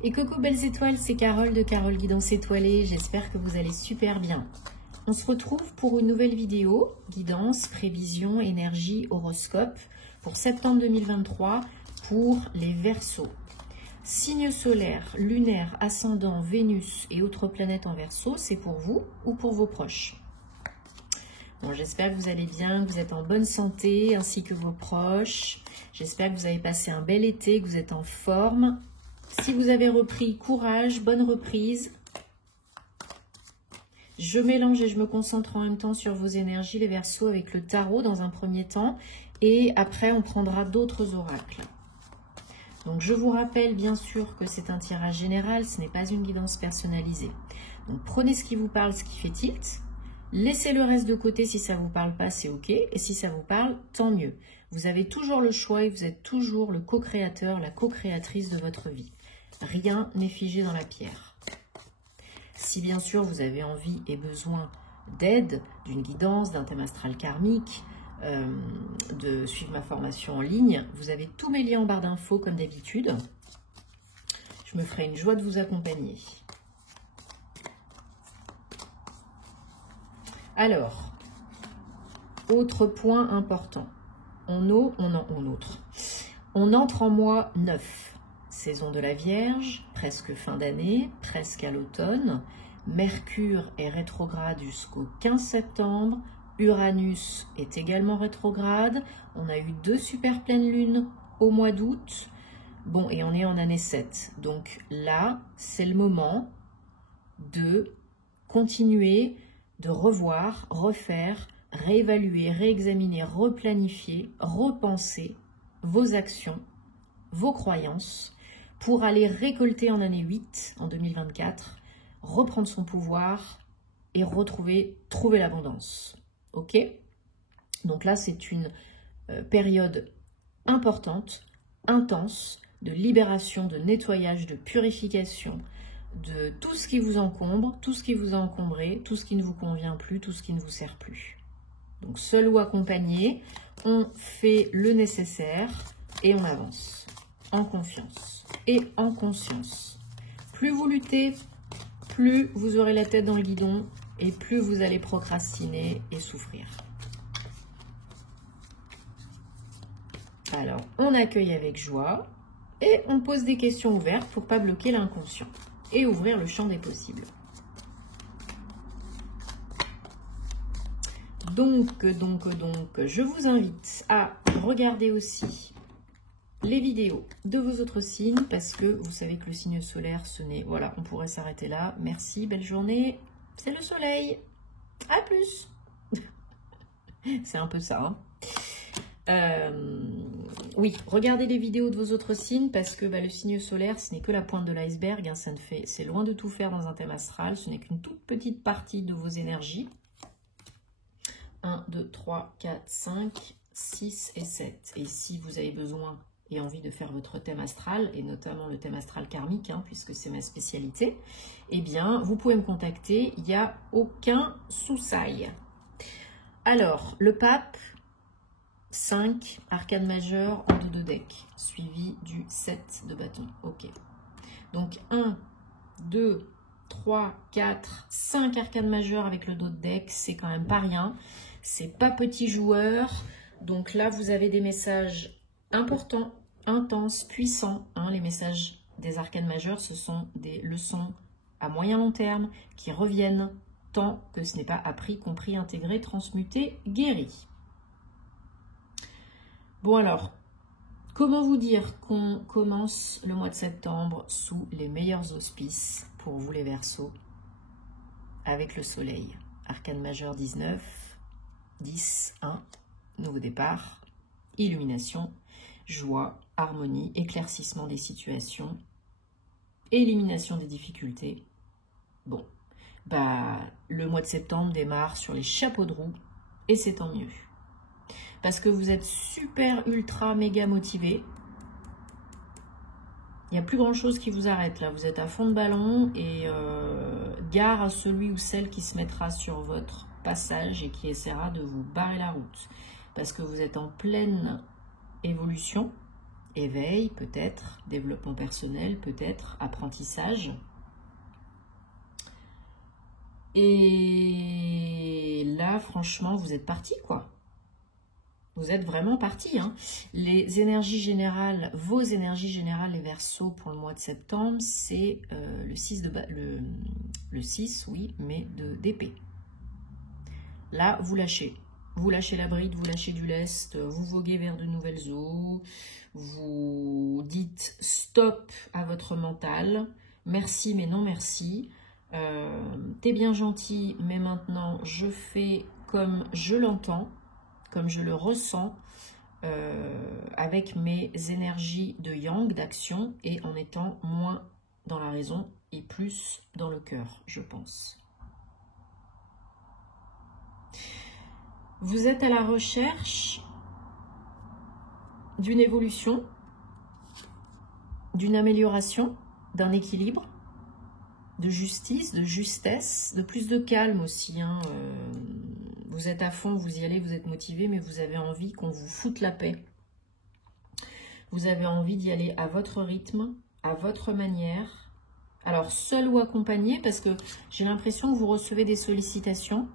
Et coucou belles étoiles, c'est Carole de Carole Guidance Étoilée, j'espère que vous allez super bien. On se retrouve pour une nouvelle vidéo, guidance, prévision, énergie, horoscope, pour septembre 2023, pour les Verseaux. Signe solaire, lunaire, ascendant, Vénus et autres planètes en Verseau, c'est pour vous ou pour vos proches? Bon, j'espère que vous allez bien, que vous êtes en bonne santé, ainsi que vos proches. J'espère que vous avez passé un bel été, que vous êtes en forme. Si vous avez repris, courage, bonne reprise. Je mélange et je me concentre en même temps sur vos énergies, les Verseaux, avec le tarot dans un premier temps. Et après, on prendra d'autres oracles. Donc, je vous rappelle bien sûr que c'est un tirage général, ce n'est pas une guidance personnalisée. Donc, prenez ce qui vous parle, ce qui fait tilt. Laissez le reste de côté si ça ne vous parle pas, c'est ok. Et si ça vous parle, tant mieux. Vous avez toujours le choix et vous êtes toujours le co-créateur, la co-créatrice de votre vie. Rien n'est figé dans la pierre. Si bien sûr vous avez envie et besoin d'aide, d'une guidance, d'un thème astral karmique, de suivre ma formation en ligne, vous avez tous mes liens en barre d'infos comme d'habitude. Je me ferai une joie de vous accompagner. Alors, autre point important, on entre en mois 9. Saison de la Vierge, presque fin d'année, presque à l'automne. Mercure est rétrograde jusqu'au 15 septembre. Uranus est également rétrograde. On a eu 2 super pleines lunes au mois d'août. Bon, et on est en année 7. Donc là, c'est le moment de continuer, de revoir, refaire, réévaluer, réexaminer, replanifier, repenser vos actions, vos croyances, pour aller récolter en année 8, en 2024, reprendre son pouvoir et trouver l'abondance. Ok? Donc là, c'est une période importante, intense, de libération, de nettoyage, de purification, de tout ce qui vous encombre, tout ce qui vous a encombré, tout ce qui ne vous convient plus, tout ce qui ne vous sert plus. Donc seul ou accompagné, on fait le nécessaire et on avance en confiance et en conscience. Plus vous luttez, plus vous aurez la tête dans le guidon et plus vous allez procrastiner et souffrir. Alors, on accueille avec joie et on pose des questions ouvertes pour ne pas bloquer l'inconscient et ouvrir le champ des possibles. Donc, je vous invite à regarder aussi les vidéos de vos autres signes, parce que vous savez que le signe solaire, ce n'est... Voilà, on pourrait s'arrêter là. Merci, belle journée. C'est le soleil. À plus. C'est un peu ça. Oui, regardez les vidéos de vos autres signes, parce que le signe solaire, ce n'est que la pointe de l'iceberg. Hein, c'est loin de tout faire dans un thème astral. Ce n'est qu'une toute petite partie de vos énergies. 1, 2, 3, 4, 5, 6 et 7. Et si vous avez besoin et envie de faire votre thème astral, et notamment le thème astral karmique, hein, puisque c'est ma spécialité, eh bien, vous pouvez me contacter, il n'y a aucun souci. Alors, le pape, 5, arcane majeur en 2 de deck, suivi du 7 de bâton. Ok. Donc, 1, 2, 3, 4, 5 arcanes majeures avec le dos de deck, c'est quand même pas rien. C'est pas petit joueur. Donc là, vous avez des messages importants, intenses, puissants. Hein. Les messages des arcanes majeures, ce sont des leçons à moyen long terme qui reviennent tant que ce n'est pas appris, compris, intégré, transmuté, guéri. Bon alors, comment vous dire qu'on commence le mois de septembre sous les meilleurs auspices pour vous les Verseaux, avec le soleil. Arcane majeur 19, 10, 1, nouveau départ, illumination, joie, harmonie, éclaircissement des situations, élimination des difficultés. Bon, le mois de septembre démarre sur les chapeaux de roue et c'est tant mieux. Parce que vous êtes super, ultra, méga motivé. Il n'y a plus grand chose qui vous arrête là. Vous êtes à fond de ballon et gare à celui ou celle qui se mettra sur votre passage et qui essaiera de vous barrer la route. Parce que vous êtes en pleine évolution éveil, peut-être, développement personnel, peut-être, apprentissage. Et là, franchement, vous êtes parti, quoi. Vous êtes vraiment parti, hein. Les énergies générales, vos énergies générales, les Verseaux, pour le mois de septembre, c'est le 6, le 6, oui, mais d'épée. Là, vous lâchez. Vous lâchez la bride, vous lâchez du lest, vous voguez vers de nouvelles eaux, vous dites stop à votre mental, merci mais non merci, t'es bien gentil mais maintenant je fais comme je l'entends, comme je le ressens, avec mes énergies de yang, d'action, et en étant moins dans la raison et plus dans le cœur, je pense. Vous êtes à la recherche d'une évolution, d'une amélioration, d'un équilibre, de justice, de justesse, de plus de calme aussi, hein. Vous êtes à fond, vous y allez, vous êtes motivé, mais vous avez envie qu'on vous foute la paix. Vous avez envie d'y aller à votre rythme, à votre manière. Alors, seul ou accompagné, parce que j'ai l'impression que vous recevez des sollicitations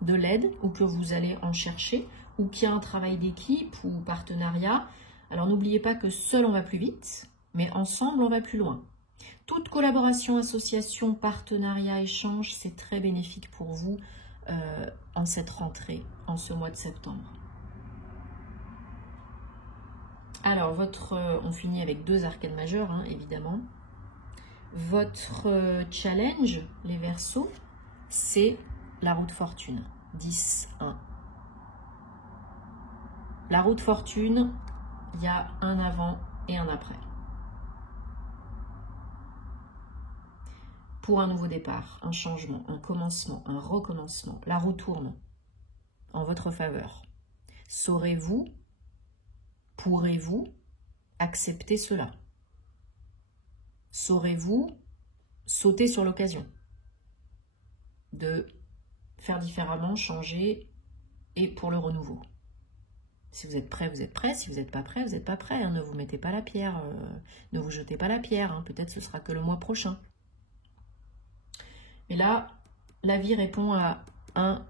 de l'aide, ou que vous allez en chercher, ou qu'il y a un travail d'équipe ou partenariat. Alors, n'oubliez pas que seul, on va plus vite, mais ensemble, on va plus loin. Toute collaboration, association, partenariat, échange, c'est très bénéfique pour vous en cette rentrée, en ce mois de septembre. Alors, on finit avec 2 arcanes majeures, hein, évidemment. Votre challenge, les Verseaux, c'est la roue de fortune. 10-1. La roue de fortune, il y a un avant et un après. Pour un nouveau départ, un changement, un commencement, un recommencement, la roue tourne en votre faveur. Saurez-vous, pourrez-vous accepter cela? Saurez-vous sauter sur l'occasion de faire différemment, changer et pour le renouveau? Si vous êtes prêt, vous êtes prêt. Si vous n'êtes pas prêt, vous n'êtes pas prêt. Hein. Ne vous mettez pas la pierre, ne vous jetez pas la pierre. Hein. Peut-être ce sera que le mois prochain. Mais là, la vie répond à un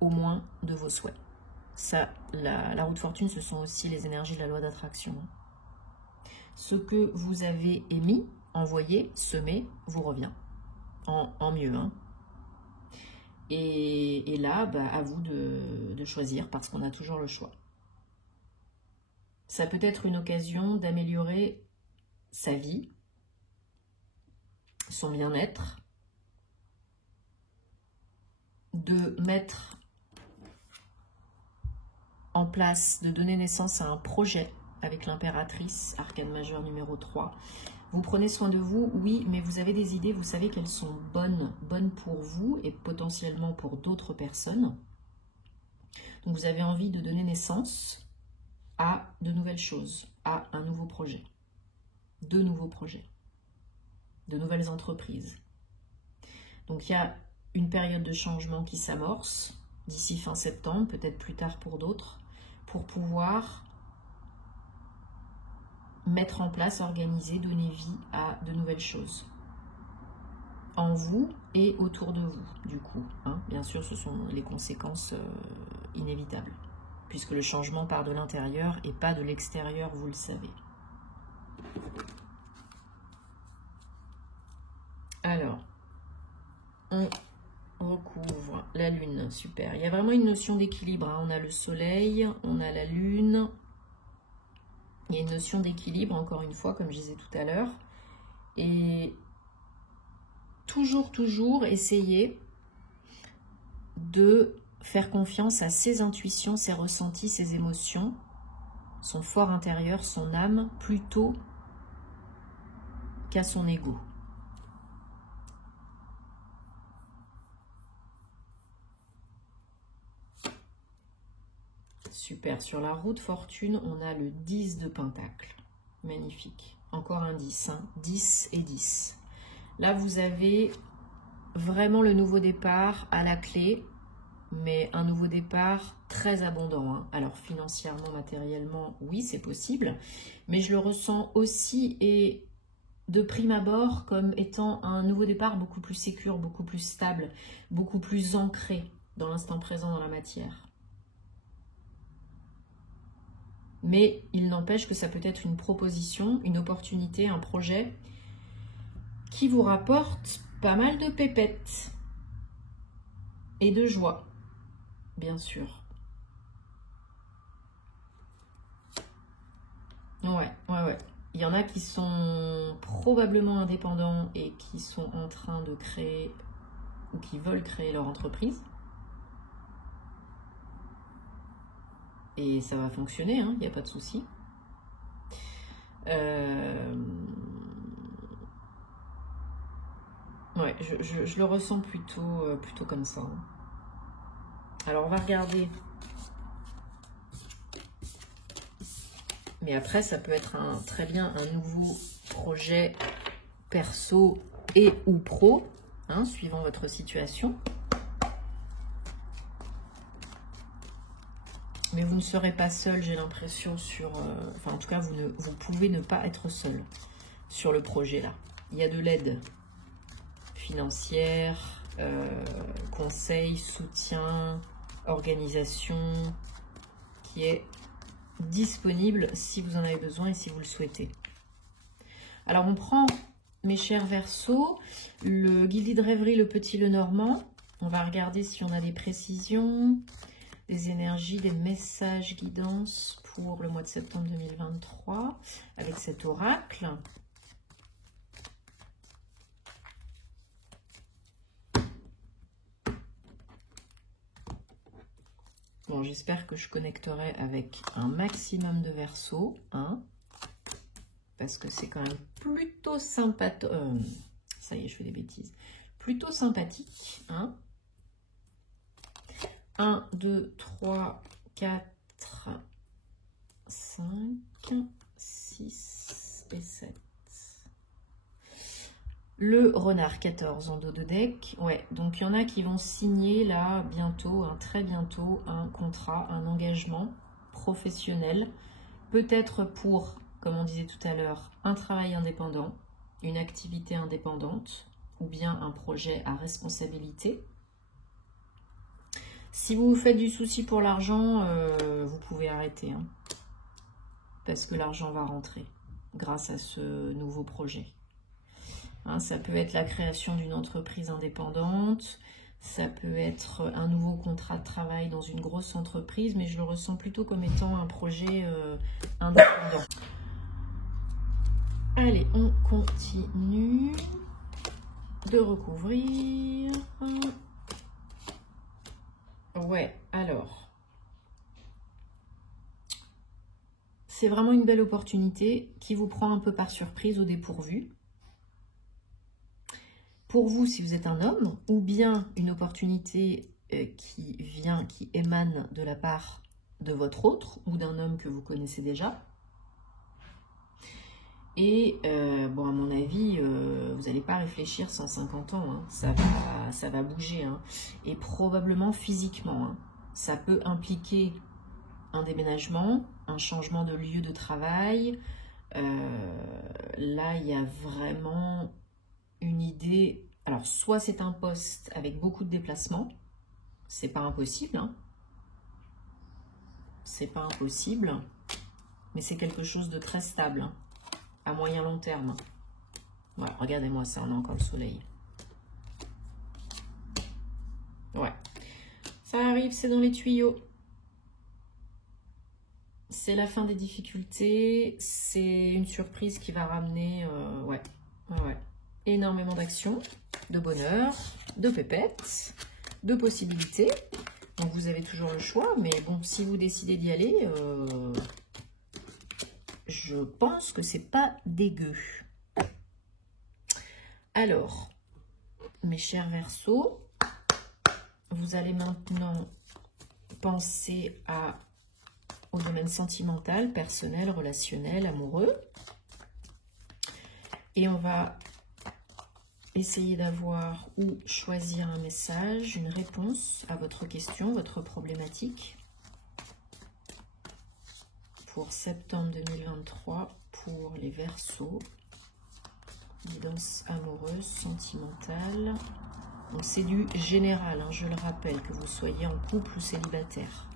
au moins de vos souhaits. Ça, la roue de fortune, ce sont aussi les énergies de la loi d'attraction. Ce que vous avez émis, envoyé, semé, vous revient. En mieux. Hein. Et là, bah, à vous de choisir, parce qu'on a toujours le choix. Ça peut être une occasion d'améliorer sa vie, son bien-être, de mettre en place, de donner naissance à un projet avec l'impératrice, arcane majeure numéro 3. Vous prenez soin de vous, oui, mais vous avez des idées, vous savez qu'elles sont bonnes pour vous et potentiellement pour d'autres personnes. Donc vous avez envie de donner naissance à de nouvelles choses, à un nouveau projet, de nouveaux projets, de nouvelles entreprises. Donc il y a une période de changement qui s'amorce d'ici fin septembre, peut-être plus tard pour d'autres, pour pouvoir mettre en place, organiser, donner vie à de nouvelles choses. En vous et autour de vous, du coup. Hein. Bien sûr, ce sont les conséquences inévitables, puisque le changement part de l'intérieur et pas de l'extérieur, vous le savez. Alors, on recouvre la lune, super. Il y a vraiment une notion d'équilibre. Hein. On a le soleil, on a la lune. Il y a une notion d'équilibre, encore une fois, comme je disais tout à l'heure. Et toujours essayer de faire confiance à ses intuitions, ses ressentis, ses émotions, son fort intérieur, son âme, plutôt qu'à son ego. Super, sur la roue de fortune, on a le 10 de pentacle. Magnifique. Encore un 10, hein. 10 et 10. Là, vous avez vraiment le nouveau départ à la clé. mais un nouveau départ très abondant, hein. Alors financièrement, matériellement, oui, c'est possible, mais je le ressens aussi et de prime abord comme étant un nouveau départ beaucoup plus sécure, beaucoup plus stable, beaucoup plus ancré dans l'instant présent, dans la matière. Mais il n'empêche que ça peut être une proposition, une opportunité, un projet qui vous rapporte pas mal de pépettes et de joie, bien sûr. Ouais. Il y en a qui sont probablement indépendants et qui sont en train de créer ou qui veulent créer leur entreprise. Et ça va fonctionner, hein, il n'y a pas de souci. Ouais, je le ressens plutôt comme ça, hein. Alors, on va regarder. Mais après, ça peut être très bien un nouveau projet perso et ou pro, hein, suivant votre situation. Mais vous ne serez pas seul, j'ai l'impression, enfin, en tout cas, vous pouvez ne pas être seul sur le projet, là. Il y a de l'aide financière, conseil, soutien, organisation, qui est disponible si vous en avez besoin et si vous le souhaitez. Alors, on prend, mes chers Verseaux, le guide de rêverie, le petit Lenormand. On va regarder si on a des précisions, des énergies, des messages guidance pour le mois de septembre 2023 avec cet oracle. Bon, j'espère que je connecterai avec un maximum de Verseaux, hein, parce que c'est quand même plutôt sympathique. Ça y est, je fais des bêtises. Plutôt sympathique, hein. 1, 2, 3, 4, 5, 6 et 7. Le renard 14 en dos de deck. Ouais, donc il y en a qui vont signer là bientôt, hein, très bientôt, un contrat, un engagement professionnel. Peut-être pour, comme on disait tout à l'heure, un travail indépendant, une activité indépendante ou bien un projet à responsabilité. Si vous vous faites du souci pour l'argent, vous pouvez arrêter, hein, parce que l'argent va rentrer grâce à ce nouveau projet. Hein, ça peut être la création d'une entreprise indépendante, ça peut être un nouveau contrat de travail dans une grosse entreprise, mais je le ressens plutôt comme étant un projet indépendant. Allez, on continue de recouvrir. Ouais, alors, c'est vraiment une belle opportunité qui vous prend un peu par surprise, au dépourvu. Pour vous, si vous êtes un homme, ou bien une opportunité qui émane de la part de votre autre, ou d'un homme que vous connaissez déjà. Et, bon, à mon avis, vous n'allez pas réfléchir 150 ans, hein. Ça va bouger, hein. Et probablement physiquement, hein. Ça peut impliquer un déménagement, un changement de lieu de travail. Là, il y a vraiment une idée. Alors, soit c'est un poste avec beaucoup de déplacements, c'est pas impossible, hein. C'est pas impossible, mais c'est quelque chose de très stable, hein, à moyen long terme. Voilà, regardez-moi ça, on a encore le soleil. Ouais, ça arrive, c'est dans les tuyaux. C'est la fin des difficultés, c'est une surprise qui va ramener ouais, énormément d'action, de bonheur, de pépettes, de possibilités. Donc vous avez toujours le choix, mais bon, si vous décidez d'y aller, je pense que c'est pas dégueu. Alors, mes chers Verseaux, vous allez maintenant penser au domaine sentimental, personnel, relationnel, amoureux. Et on va essayer d'avoir ou choisir un message, une réponse à votre question, votre problématique pour septembre 2023 pour les Verseaux. Guidance amoureuse, sentimentale. Donc c'est du général, hein, je le rappelle, que vous soyez en couple ou célibataire.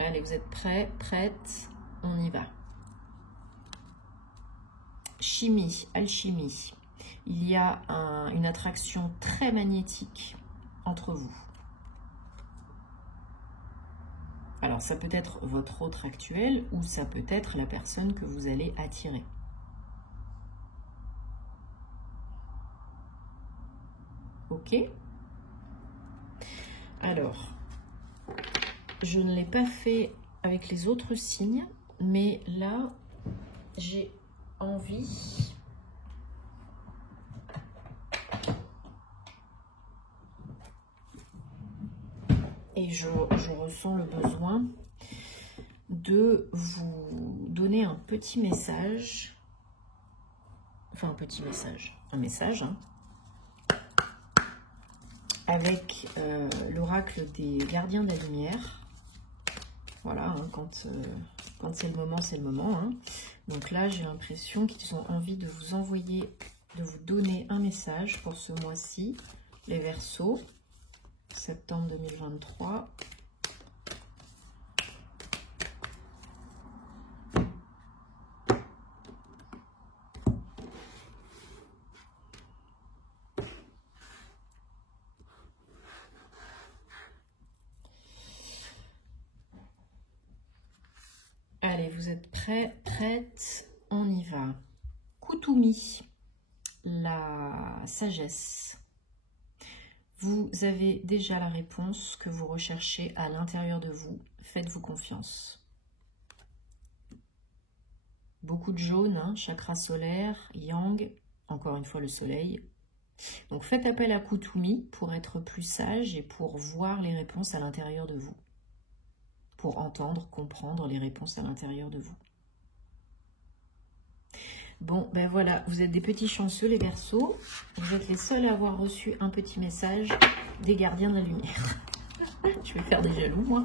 Allez, vous êtes prêts, prêtes? On y va. Chimie, alchimie. Il y a une attraction très magnétique entre vous. Alors, ça peut être votre autre actuel ou ça peut être la personne que vous allez attirer. Ok? Alors, je ne l'ai pas fait avec les autres signes, mais là, j'ai envie... Et je ressens le besoin de vous donner un petit message. Enfin, un petit message. Un message, hein, avec l'oracle des gardiens de la lumière. Voilà, hein, quand c'est le moment, c'est le moment. Hein. Donc là, j'ai l'impression qu'ils ont envie de vous envoyer, de vous donner un message pour ce mois-ci, les Verseaux. Septembre 2023. Allez, vous êtes prêts, prêtes? On y va. Koutoumi, la sagesse. Vous avez déjà la réponse que vous recherchez à l'intérieur de vous. Faites-vous confiance. Beaucoup de jaune, hein, chakra solaire, yang, encore une fois le soleil. Donc faites appel à Koutoumi pour être plus sage et pour voir les réponses à l'intérieur de vous. Pour entendre, comprendre les réponses à l'intérieur de vous. Bon, ben voilà, vous êtes des petits chanceux les Verseaux. Vous êtes les seuls à avoir reçu un petit message des gardiens de la lumière. Je vais faire des jaloux, moi.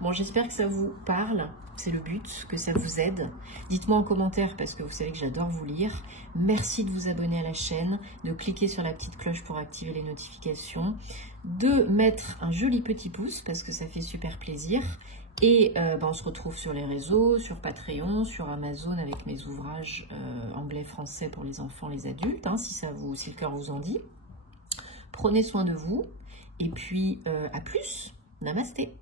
Bon, j'espère que ça vous parle. C'est le but, que ça vous aide. Dites-moi en commentaire, parce que vous savez que j'adore vous lire. Merci de vous abonner à la chaîne, de cliquer sur la petite cloche pour activer les notifications, de mettre un joli petit pouce, parce que ça fait super plaisir. Et on se retrouve sur les réseaux, sur Patreon, sur Amazon avec mes ouvrages anglais-français pour les enfants, les adultes, hein, si le cœur vous en dit. Prenez soin de vous et puis à plus. Namasté.